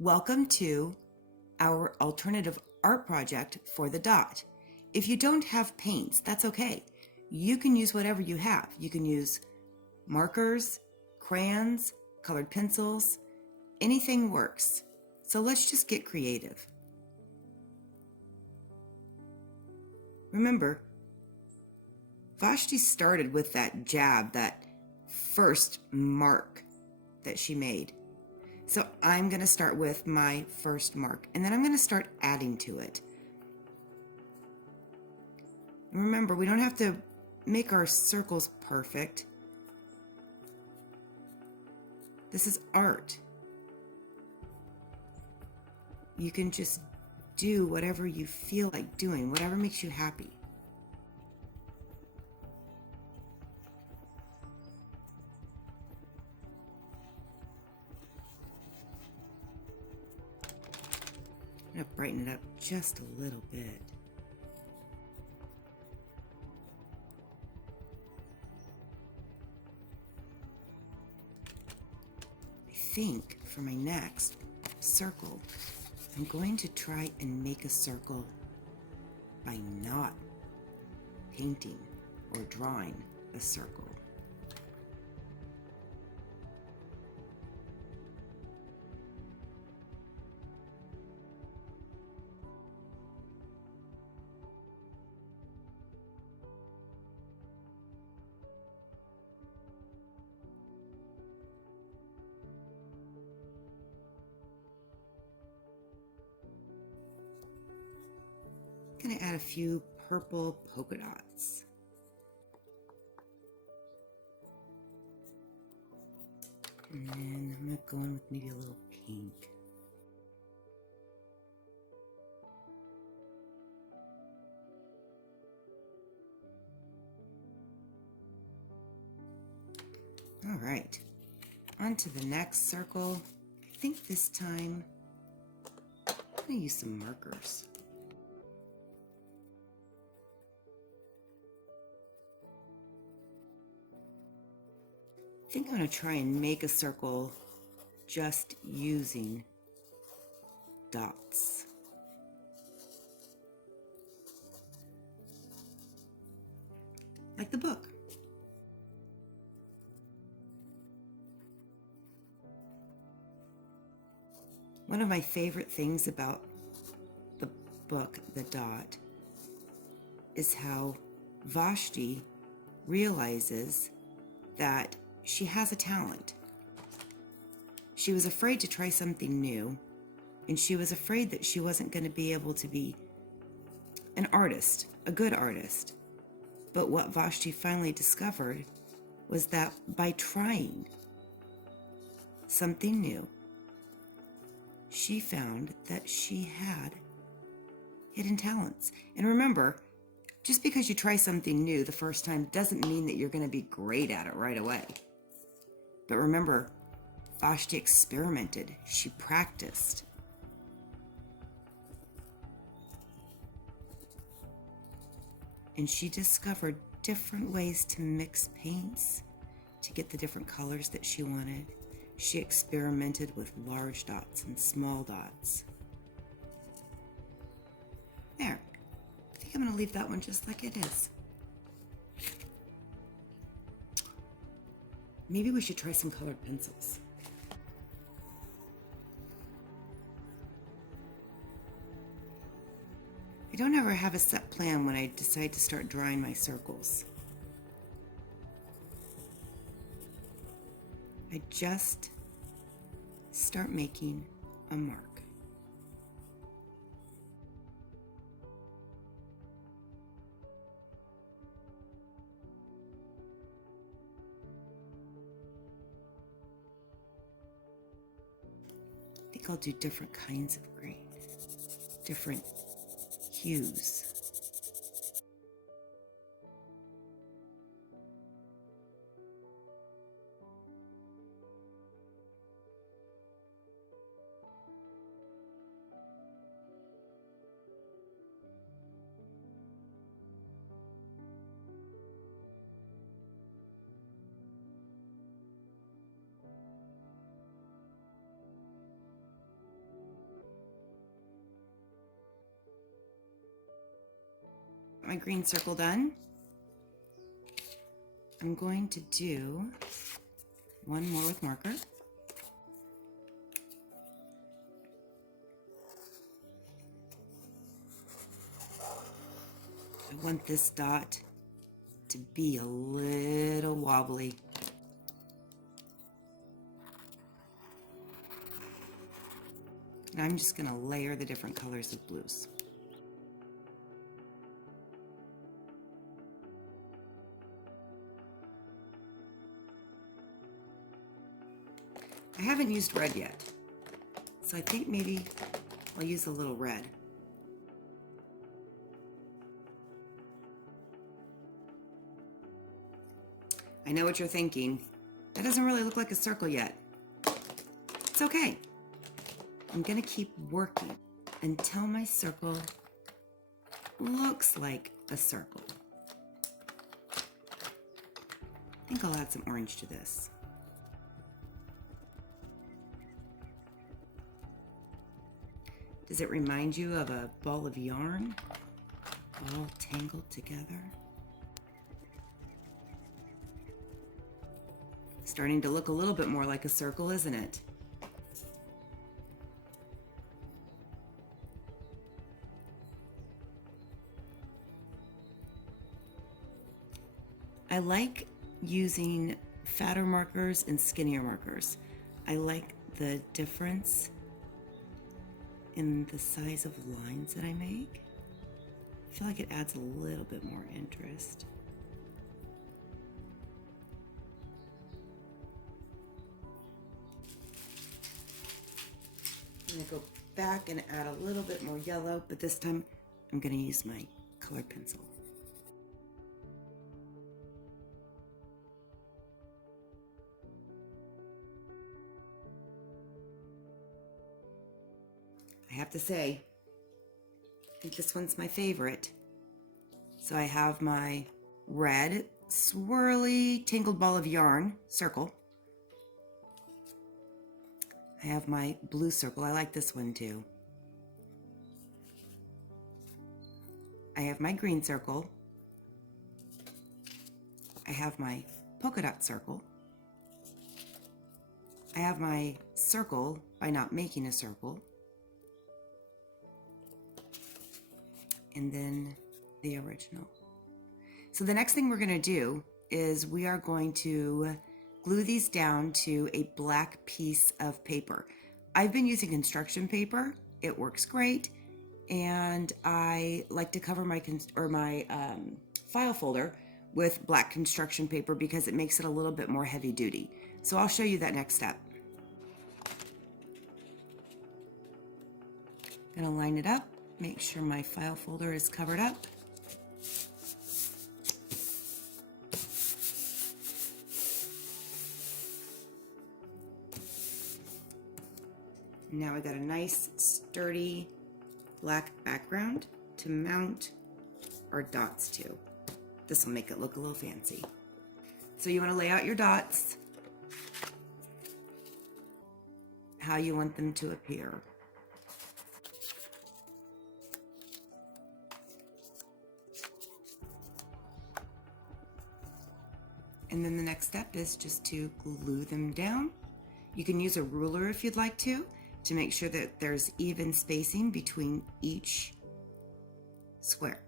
Welcome to our alternative art project for the dot. If you don't have paints, that's okay. You can use whatever you have. You can use markers, crayons, colored pencils, anything works. So let's just get creative. Remember, Vashti started with that jab, that first mark that she made. So I'm going to start with my first mark, and then I'm going to start adding to it. And remember, we don't have to make our circles perfect. This is art. You can just do whatever you feel like doing, whatever makes you happy. I'm going to brighten it up just a little bit. I think for my next circle, I'm going to try and make a circle by not painting or drawing a circle. I'm going to add a few purple polka dots. And then I'm going to go in with maybe a little pink. All right, on to the next circle. I think this time I'm going to use some markers. I think I'm going to try and make a circle just using dots. Like the book. One of my favorite things about the book, The Dot, is how Vashti realizes that she has a talent. She was afraid to try something new, and she was afraid that she wasn't going to be able to be an artist, a good artist. But what Vashti finally discovered was that by trying something new, she found that she had hidden talents. And remember, just because you try something new the first time doesn't mean that you're going to be great at it right away. But remember, Vashti experimented. She practiced. And she discovered different ways to mix paints to get the different colors that she wanted. She experimented with large dots and small dots. There. I think I'm going to leave that one just like it is. Maybe we should try some colored pencils. I don't ever have a set plan when I decide to start drawing my circles. I just start making a mark. I think I'll do different kinds of green, different hues. my green circle done. I'm going to do one more with marker. I want this dot to be a little wobbly. And I'm just going to layer the different colors of blues. I haven't used red yet, so I think maybe I'll use a little red. I know what you're thinking. That doesn't really look like a circle yet. It's okay. I'm gonna keep working until my circle looks like a circle. I think I'll add some orange to this. Does it remind you of a ball of yarn all tangled together? Starting to look a little bit more like a circle, isn't it? I like using fatter markers and skinnier markers. I like the difference in the size of lines that I make. I feel like it adds a little bit more interest. I'm going to go back and add a little bit more yellow, but this time I'm going to use my colored pencil. I have to say, I think this one's my favorite. So I have my red swirly tangled ball of yarn circle. I have my blue circle. I like this one too. I have my green circle. I have my polka dot circle. I have my circle by not making a circle. And then the original. So the next thing we're going to do is we are going to glue these down to a black piece of paper. I've been using construction paper. It works great, and I like to cover my file folder with black construction paper because it makes it a little bit more heavy duty. So I'll show you that next step. I'm going to line it up. Make sure my file folder is covered up. Now I got a nice sturdy black background to mount our dots to. This will make it look a little fancy. So you want to lay out your dots how you want them to appear. And then the next step is just to glue them down. You can use a ruler if you'd like to make sure that there's even spacing between each square.